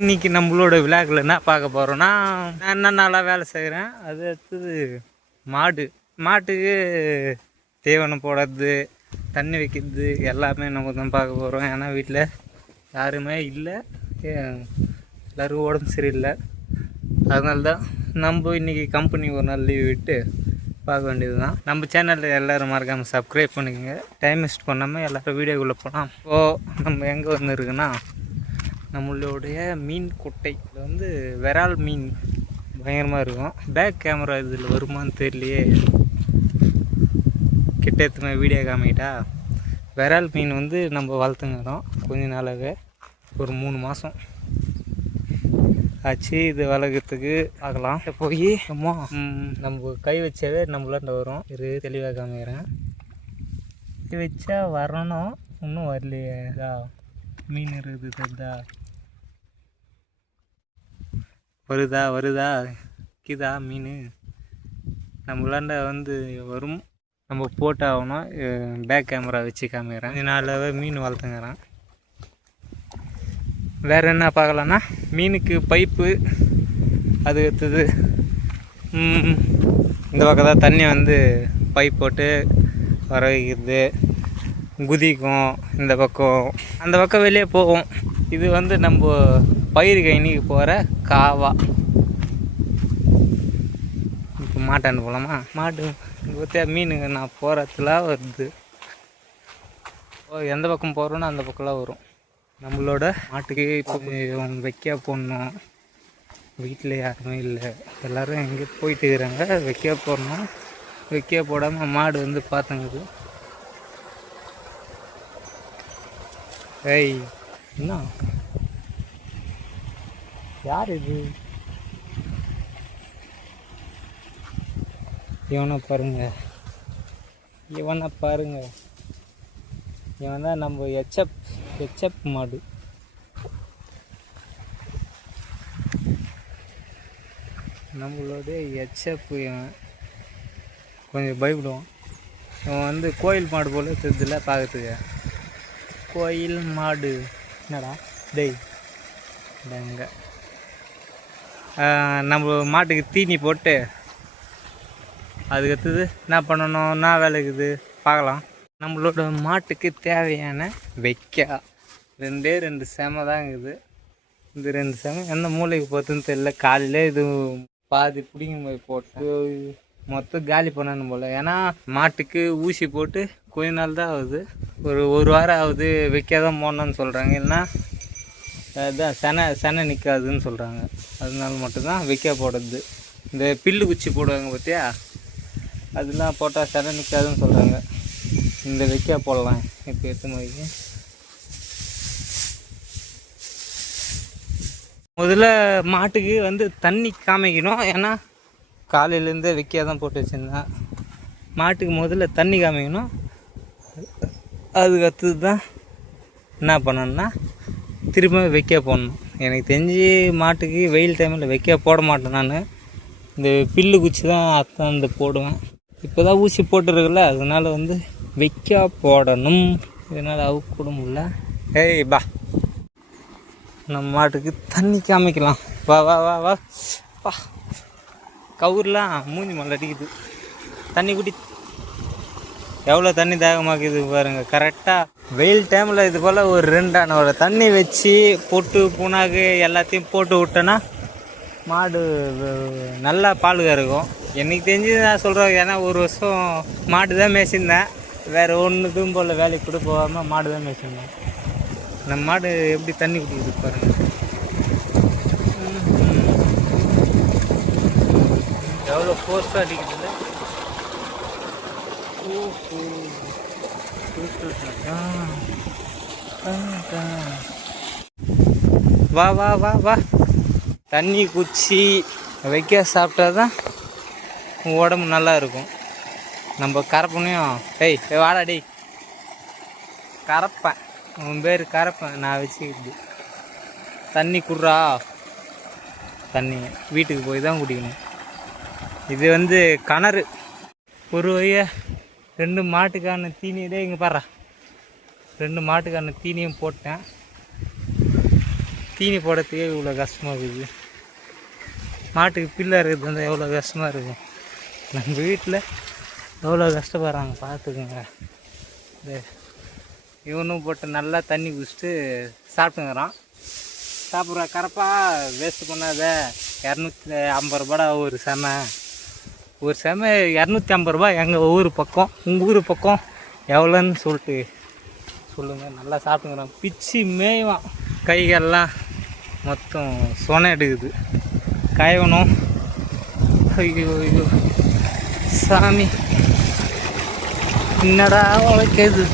இன்றைக்கி நம்மளோட விழாக்கள் என்ன பார்க்க போகிறோன்னா, நான் என்ன நாளாக வேலை செய்கிறேன். அது அடுத்தது மாட்டுக்கு தீவனம் போடுறது, தண்ணி வைக்கிறது எல்லாமே நம்ம தான் பார்க்க போகிறோம். ஏன்னா வீட்டில் யாருமே இல்லை, எல்லோரும் உடம்பு சரியில்லை. அதனால தான் நம்ம இன்றைக்கி கம்பெனி ஒரு நாள் லீவ் விட்டு பார்க்க வேண்டியது தான். நம்ம சேனலில் எல்லோரும் மறக்காமல் சப்ஸ்கிரைப் பண்ணிக்கோங்க. டைம் வேஸ்ட் பண்ணாமல் எல்லோரும் வீடியோக்குள்ளே போகலாம். இப்போது நம்ம எங்கே வந்துருக்குன்னா, நம்மளுடைய மீன் குட்டை இதில் விரால் மீன் பயங்கரமாக இருக்கும். பேக் கேமரா இதில் வருமானு தெரியலையே, கிட்ட எத்தனை வீடியோ காமிக்கிட்டா. விரால் மீன் நம்ம வளர்த்துங்கிறோம் கொஞ்ச நாளாகவே, ஒரு 3 மாதம் ஆச்சு இது வளர்க்குறதுக்கு. பார்க்கலாம் போய் அம்மா நம்ம கை வச்சாவே நம்மளாண்ட வரும். இது தெளிவாக காமிக்கிறேன். கை வச்சா வரணும், இன்னும் வரலையே. மீன் இருக்குது தெரிதா, வருதா கிதா மீன் நம்மளாண்ட வரும். நம்ம போட்டாகணும். பேக் கேமரா வச்சு காமிக்கிறேன். இதனாலவே மீன் வளர்த்துங்கிறேன். வேறு என்ன பார்க்கலான்னா, மீனுக்கு பைப்பு, அது அடுத்தது இந்த பக்கம் தான் தண்ணி பைப் போட்டு வர வைக்கிறது, குதிக்கும். இந்த பக்கம் அந்த பக்கம் வெளியே போகும். இது நம்ம பயிர் கைனிக்கு போகிற காவா. இப்போ மாட்டான்னு போகலாமா? மாட்டு ஒத்தியா மீனுங்க நான் போகிறதுல வருது. எந்த பக்கம் போகிறோன்னா அந்த பக்கம்லாம் வரும். நம்மளோட மாட்டுக்கு இப்போ வைக்க போடணும். வீட்டில் யாருமே இல்லை, எல்லோரும் எங்கே போயிட்டு இருக்கிறாங்க. வைக்க போடணும். வைக்க போடாமல் மாடு பார்த்துங்குது. ஏய் என்ன யார் இது? இவனை பாருங்க, இவன் தான் நம்ம எச்எப் மாடு. நம்மளோட எச்எப். இவன் கொஞ்சம் பயப்படுவான். இவன் கோயில் மாடு போல தெரியுதுல பார்க்கறதுக்கு. கோயில் மாடு என்னடா டெய் டங்க. நம்ம மாட்டுக்கு தீனி போட்டு அதுக்கடுத்தது என்ன பண்ணணும், என்ன வேலைக்குது பார்க்கலாம். நம்மளோட மாட்டுக்கு தேவையான வைக்க 2 செம தான் இருக்குது. இந்த 2 செம எந்த மூளைக்கு போகிறதுன்னு தெரியல. காலையில் இது பாதி பிடிங்க போய் போட்டு மொத்தம் காலி பண்ணணும் போல். ஏன்னா மாட்டுக்கு ஊசி போட்டு கொஞ்ச நாள் தான் ஆகுது, ஒரு வாரம் ஆகுது. வைக்காதான் போடணுன்னு சொல்கிறாங்க. இல்லைன்னா அதுதான் செனை நிற்காதுன்னு சொல்கிறாங்க. அதனால மட்டும்தான் வைக்க போடுறது. இந்த பில்லு குச்சி போடுவாங்க பார்த்தியா, அதெல்லாம் போட்டால் செனை நிற்காதுன்னு சொல்கிறாங்க. இந்த வைக்க போடலாம். இப்போ எத்தனை மணிக்கு முதல்ல மாட்டுக்கு தண்ணி காமிக்கணும். ஏன்னா காலையிலேருந்தே வைக்க தான் போட்டு வச்சுருந்தேன். மாட்டுக்கு முதல்ல தண்ணி காமிக்கணும். அதுக்கு அடுத்தது தான் என்ன பண்ணணுன்னா திரும்ப வைக்க போடணும். எனக்கு தெரிஞ்சு மாட்டுக்கு வெயில் டைமில் வைக்க போட மாட்டேன் நான். இந்த பில்லு குச்சி தான் அத்தனை போடுவேன். இப்போ தான் ஊசி போட்டுருக்குல்ல, அதனால் வைக்க போடணும். இதனால் அவுக்க கூட முடியல. ஏய் பா, நம்ம மாட்டுக்கு தண்ணி காமிக்கலாம். வா வா வா வா பா. கவுர்லாம் மூஞ்சி மல்ல அடிக்குது. தண்ணி குடி. எவ்வளோ தண்ணி தாகமாக்குது பாருங்கள். கரெக்டாக வெயில் டைமில் இது போல் ஒரு 2 அணை தண்ணி வச்சு பொட்டு புண்ணாக்கு எல்லாத்தையும் போட்டு விட்டோன்னா மாடு நல்லா பால் கறக்கும். எனக்கு தெரிஞ்சு நான் சொல்கிறேன். ஏன்னா ஒரு வருஷம் மாடு தான் மேய்ச்சிருந்தேன். வேறு ஒன்றுக்கும் போல் வேலைக்கு கூட போகாமல் மாடு தான் மேய்ச்சிருந்தேன். நம்ம மாடு எப்படி தண்ணி குடிக்குது பாருங்கள். எவ்வளோ ஃபோர்ஸாக அடிக்குதுல்ல. வா வா வா வா. தண்ணி குச்சி வைக்க சாப்பிட்டா தான் உடம்பு நல்லா இருக்கும். நம்ம கரப்பனையும் டேய் வாடா டேய் கரப்பேன். உன் பேர் கரப்பேன். நான் வச்சுக்கிது தண்ணி குடுறா. தண்ணி வீட்டுக்கு போய் தான் குடிக்கணும். இது கிணறு. ஒரு வழியை 2 மாட்டுக்கான தீனியே இங்கே பாடுறா. 2 மாட்டுக்கான தீனியும் போட்டேன். தீனி போடுறதுக்கே இவ்வளோ கஷ்டமாக இருக்குது. மாட்டுக்கு பில்லு இருக்கிறது வந்து எவ்வளோ கஷ்டமாக இருக்கும். நம்ம வீட்டில் எவ்வளோ கஷ்டப்படுறாங்க பார்த்துக்குங்க. இவனும் போட்டு நல்லா தண்ணி குடிச்சிட்டு சாப்பிட்டுங்கிறான். சாப்பிட்ற கரப்பா வேஸ்ட்டு பண்ணாத. 250 ரூபாடா ஒரு செமை. ஒரு செமை 250 ரூபா. எங்கள் ஊர் பக்கம் உங்கள் ஊர் பக்கம் எவ்வளோன்னு சொல்லிட்டு சொல்லுங்கள். நல்லா சாப்பிட்டுங்கிறான். பிச்சு மேய்வான். கைகள்லாம் மொத்தம் சொனை எடுக்குது. காயவனும் ஐயோ ஐயோ சாமி என்னடா உழைக்குது.